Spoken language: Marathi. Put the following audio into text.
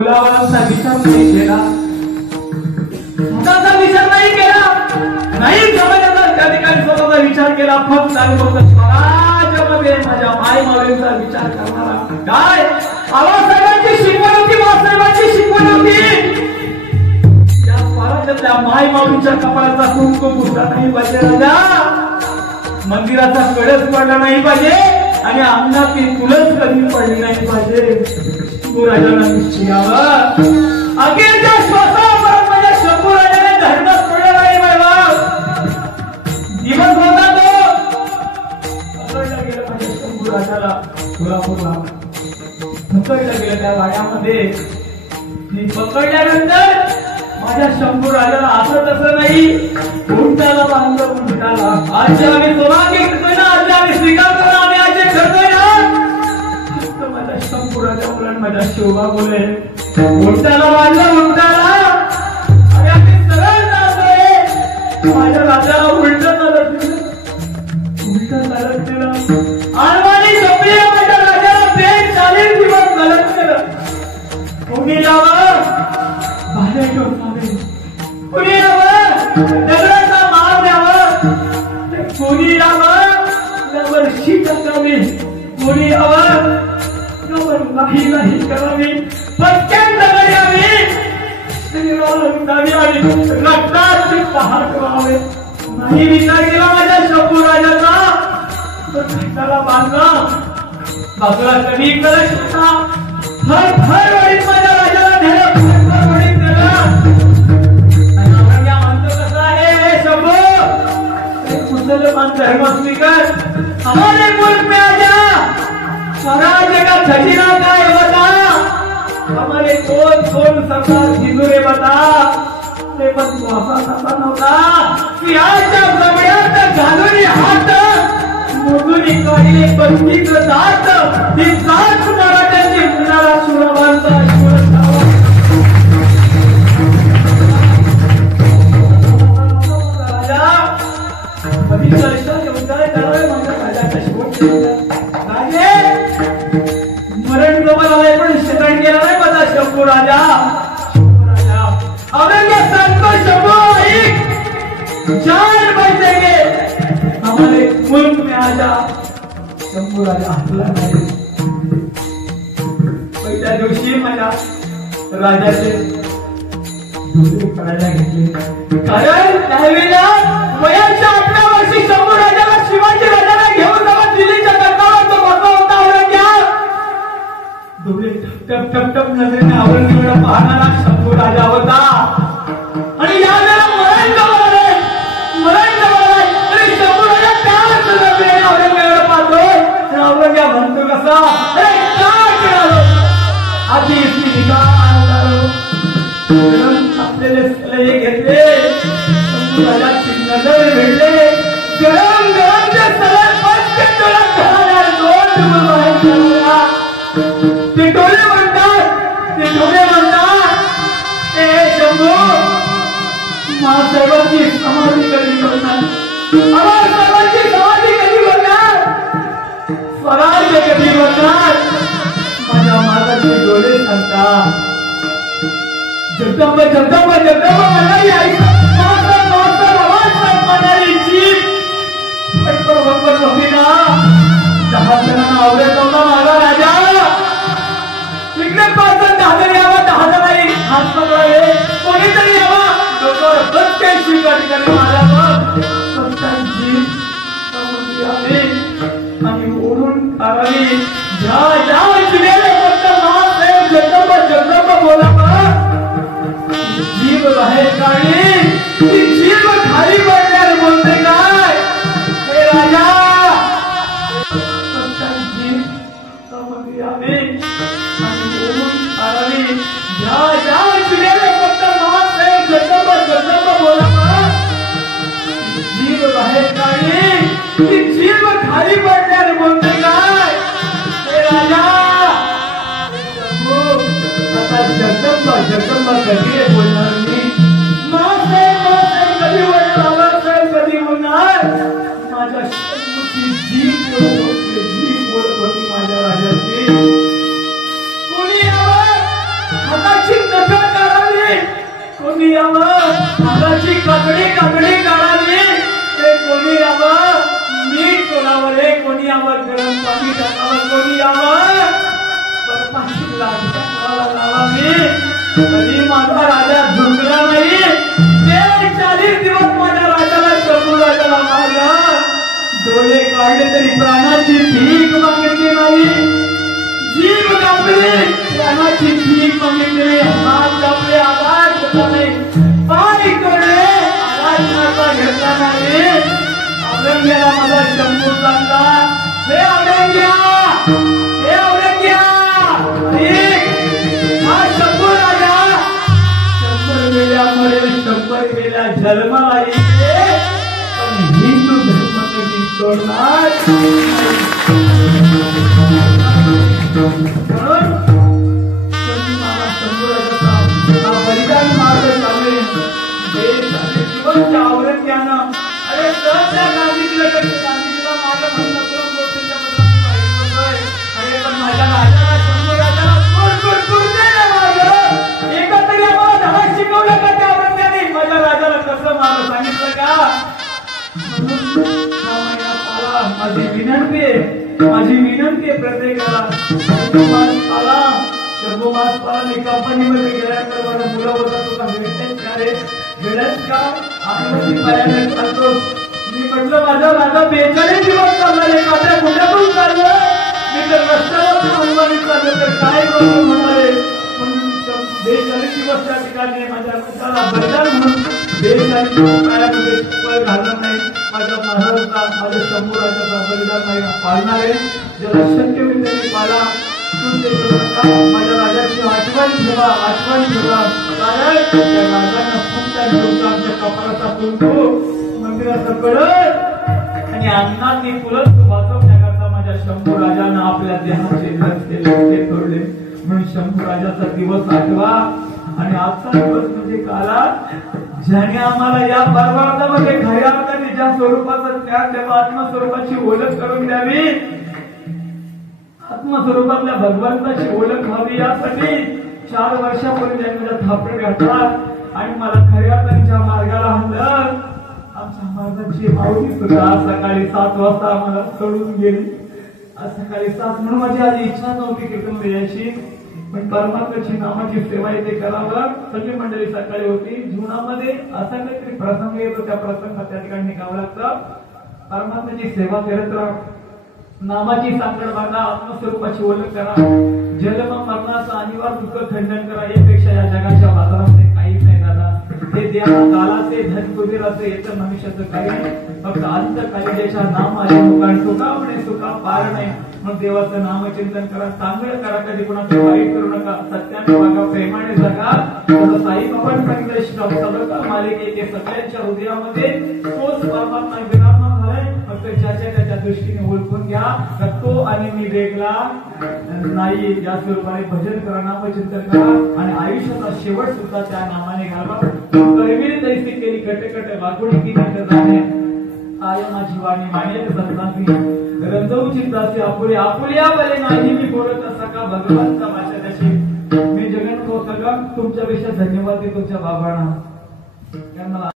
मुलाबाळांचा विचार नाही केला, स्वतःचा विचार नाही केला, नाही समाजाचा त्या ठिकाणी स्वतःचा विचार केला, फक्त स्वराज्यामध्ये माझ्या माय माऊलींचा विचार करणारा काय आबासाहेबांची शिकवण होती, बाबासाहेबांची शिकवण होती. त्या स्वराज्यातल्या माय माऊलींच्या कपाळाचा कुंकू पुसला नाही पाहिजे, राजा मंदिराचा कळस पडला नाही पाहिजे आणि अंगणातली तुळस कधी पडली नाही पाहिजे. राजाला निश्चयावा अखेरच्या श्वासापर्यंत माझ्या शंभू राजाने धर्म सोडला नाही. बाबा दिवस होता तो पकडला गेला माझ्या शंभू राजाला कोल्हापूरला पकडला गेला त्या वाड्यामध्ये. मी पकडल्यानंतर माझ्या शंभू राजाला असं तसं नाही, उंटाला बांधलं उंटाला. आज आम्ही सौभाग्य करतोय ना, आज आम्ही स्वीकार करतो, आम्ही आज करतोय ना. माझ्या शंभू राजा बोला, माझ्या शोभा बोले, उंटाला बांधलं उंटाला आणि आम्ही सरळ जातोय. माझ्या राजाला उलट चालत दिलं, उलट चालत दिलं. आणवानी शपली माझ्या राजाला 42 दिवस चालत केलं. कोणी यावं भाले टोचावे, कोणी यावं दगडाचा मार द्यावं, कोणी यावं त्यावर शीत टाकावी, कोणी यावं नाही नाही करावी, प्रत्येक दगड यावी शरीराला उडावी आणि रक्ताचे पहार करावे. नाही विचार केला माझ्या शंभू राजाचा, तर रक्ताला बांधला बाजूला कमी करत होता. हर हर वडीत माझ्या राजाला नेलं, हर वडीत नेलं. आणि आपण या म्हणतो कसं आहे शंभू मुसलमान धर्म स्वीकार, हमारे मुल्क में आजा, स्वराज्य का खजीना काय बता, हमारे कोण कोण सरकार हिंदुरे बता. ते पण वासा नव्हता की आजच्या जमड्यात घालून हात मोडून काढले बंदीच दात. ती जात मराठ्यांची मुलाला सुरवांचा शोध लावा. राजा कधी चर्चा उद्धार करावे माझ्या राजाच्या शोध राजे मरण जवळ आले पण शिकण केला नाही माझा शंभू राजा. अवरंगे संतो शंभू एक जान बचेंगे हमारे मुल्क में आजा. शंभू राजा हसला नाही. पहिल्या दिवशी माझ्या राजाचे डोळे काढायला घेतले, कारण त्यावेळेला वयाच्या 18 वर्षी शंभू राजाला शिवाजी राजाला घेऊन जावा दिल्लीच्या दरबारात बसला होता. औरंगजेब डोळे टप टप टप नजरेने औरंगजेबाला पाहणारा शंभू राजा होता. आणि यावेळेला मरण जवळ आले, मरण जवळ आले आणि शंभू राजा त्याच नजरेने औरंगजेबाला पाहतोय. औरंगजेब म्हणतो कसा, अरे काय केलं आधी इसकी निगाह उतारो. आपल्याला सलहे घेतले, शंभू राजाची नजर भेटले, गरम गरम ते सलहे पटके डोळ्यात घालणार, दोन डोळे बाहेर काढूया. ते डोळे म्हणतात, ते डोळे म्हणतात, ए शंभू महासाहेबांची समाधी कधी करणार, आबासाहेबांची समाधी कधी करणार, स्वराज्य कधी करणार. माझ्या माताचे डोळे सांगतात जगदंबा जगदंबा जगदंबा म्हणाली आई, माता माता आवाज म्हणाली जीभ पटपट भटपट होती ना. 10 जणांना आवडत नव्हता माझा राजा. इकडे 5 जण 10 जण यावा, 10 जणांनी हात पकडावे, कोणीतरी यावा, डोक्यावर प्रत्येक शिका ठिकाणी मारावं, प्रत्येक आणि ओढून काढावी. ज्या ज्या जिल्ह्याला फक्त महासाहेब जगदंबा जगदंबा बोलावा, जीभ बाहेर काढली, ती जीभ खाली पडल्यावर बोलते काय, हे राजा जीभ समोर यावी आणि बोलून काढावी. ज्या ज्या जिल्ह्याला फक्त महासाहेब जगदंबा जगदंबा बोलावा, जीभ बाहेर काढली, ती जीभ खाली पडल्यावर बोलते काय, हे राजा आता जगदंबा जगदंबा कधी बोलणार मी, महासाहेब महासाहेब कधी बोलणार, बाबासाहेब कधी बोलणार. माझ्या शंभूची जीभ बोलत होती, जीभ बोलत होती माझ्या राजाची. कोणी यावं हातात कोणी यावं, हाताची कचडी कचडी काढावी, ते कोणी यावं, मीठ तोडावं रे, कोणी यावं, गरम पाणी टाकावं, कोणी यावं, परपाशी लावावी. कधी माझा राजा झुकला नाही. ते 40 दिवस माझ्या राजाला शंभू राजाला मारलं. डोळे काढले तरी प्राणाची भीक मागितली नाही. जीभ कापली प्राणाची भीक मागितली नाही. हात कापले आवाज घेतला नाही. पाय तोडले आवाज घेतला नाही. औरंग्याला माझा शंभू सांगला, हे औरंग्या, हे औरंग्या, हा शंभू राजा 100 वेळा मरेल, 100 वेळा जन्माला येईल, पण हिंदू धर्म कधी सोडणार म्हणून शंभू राजाचा बलिदान मार्ग चालले. औरंग्यानं अरे त्या गांधीजीला गांधीजीला मारलं म्हणून अरे पण माझ्या राजाला शंभू राजाला एकत्र आम्हाला धडा शिकवलं का त्या औरंग्याने? माझ्या राजाला कसं मारलं सांगितलं का? माझी विनंती आहे प्रत्येकाला, शंभू मास पाला मी कंपनीमध्ये गेल्यानंतर मला मुलं होता तुला भेटतेच का रे? भेटत का? आणि पायाने चालतो. मी म्हटलं माझा राजा 42 दिवस चालला रे, माझ्या कुठ्यातून चाललं, मी जर रस्त्यावर हलवानीत चाललं तर काय करू म्हणाले. म्हणून 42 दिवस त्या ठिकाणी माझ्या राजाला बलिदान म्हणून 42 दिवस पायामध्ये चप्पल घालणार नाही. माझ्या महाराजाचा, माझ्या शंभू राजाचा बलिदान नाही पाळणार आहे. ज्याला शक्य होईल त्यांनी पाळा. माझ्या राजाची आठवण ठेवा, आठवण ठेवा. कारण त्या राजांना फक्त आमच्या कपाळाचा कुंकू मंदिराचा कळस आणि अन्नाने फुलत वाचवण्याकरता माझ्या शंभू राजानं आपल्या देहाचे रस्ते तोडले. म्हणून शंभू राजाचा दिवस आठवा. आणि आजचा दिवस म्हणजे काला ज्याने आम्हाला या परमार्थामध्ये खऱ्या अर्थाने ज्या स्वरूपाचा त्याग त्या आत्मस्वरूपाची ओळख करून द्यावी, आत्मस्वरूपातल्या भगवंताची ओळख व्हावी, यासाठी 4 वर्षापूर्वी त्यांनी थापडे घातला आणि मला खऱ्या अर्थाच्या मार्गाला आणलं. आमच्या महाराजांची माऊली सुद्धा सकाळी 7 वाजता आम्हाला सोडून गेली. आज सकाळी 7 म्हणून माझी आज इच्छा नव्हती कीर्तन द्यायची, पण परमात्म्याची नामाची सेवा इथे करावं. सगळी मंडळी सकाळी होती. जीवनामध्ये असा काहीतरी प्रसंग येतो, त्या प्रसंगात त्या ठिकाणी निघावं लागतं. परमात्म्याची सेवा करत राहा, नामाची सांगड बांधा, आत्मस्वरूपाची ओळख करा, जन्म मरणाचं अनिवार्य दुःख खंडन करा. यापेक्षा या जगाच्या बाजारामध्ये काहीच नाही दादा. ते देहा कालाचे धन कुबेराचे येतं मनुष्याचं काही नाही. फक्त अंतकाली ज्याच्या नाम आले मुखान सुखा म्हणे सुखा पार नाही. मग देवाचं नामचिंतन करा, चांगलं करा, कधी कोणाचं वाईट करू नका, सत्याने वागा, प्रेमाने जगा. साई बाबांनी सांगितलं सगळं मालिक एके सगळ्यांच्या हृदयामध्ये तोच परमात्मा विराजमान झालाय. फक्त ज्याच्या त्याच्या दृष्टीने ओळखून घ्या. तो आणि मी वेगळा नाही. या स्वरूपाने भजन करा, नामचिंतन करा आणि आयुष्याचा शेवट सुद्धा त्या नामाने घालवा. करविली तैसी केली कटकट वागुडी किती जाणे कायमा जीवानी मानेत संतांनी रंजवू चित्ताचे आपुले आपुल्या बले नाही. मी बोलत असा का भगवंता भाषा त्याची. मी जगन तुमच्यापेक्षा धन्यवाद देतो तुमच्या बाबांना.